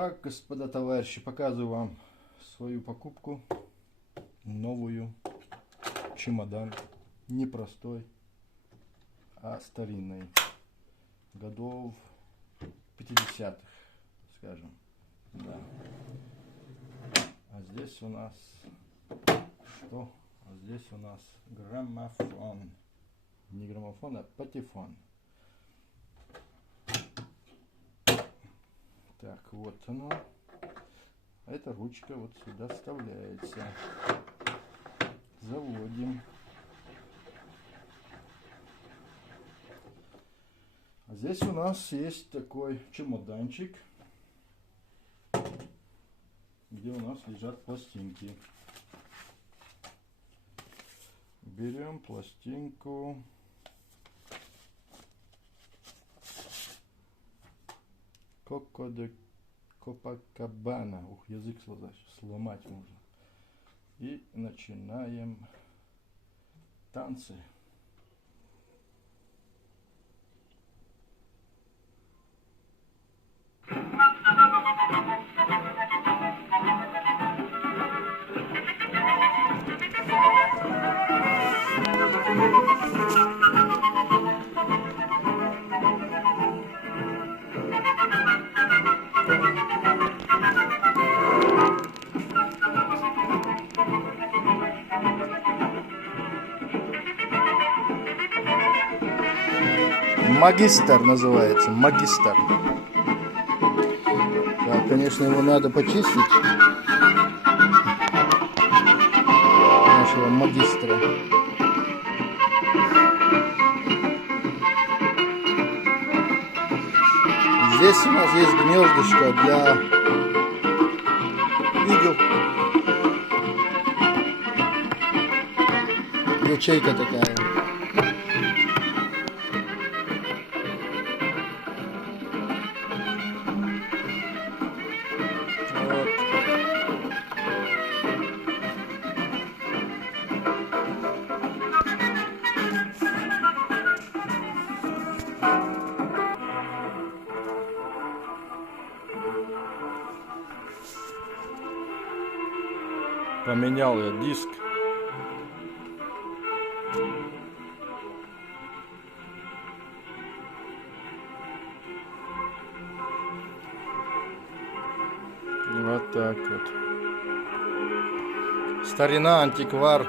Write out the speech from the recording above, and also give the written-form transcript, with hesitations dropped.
Так, господа товарищи, показываю вам свою покупку. Новую. Чемодан. Не простой, а старинный. Годов 50-х, скажем. Да. А здесь у нас что? А здесь у нас граммофон. Не граммофон, а патефон. Так, вот оно. Эта ручка вот сюда вставляется. Заводим. А здесь у нас есть такой чемоданчик, где у нас лежат пластинки. Берем пластинку. Коко де Копакабана. Ух, язык сломать можно. И начинаем танцы. Магистр называется, магистр. Да, конечно, его надо почистить. Нашего магистра. Здесь у нас есть гнездышко для игл. Ячейка такая. Поменял я диск. Вот так вот. Старина, антиквар.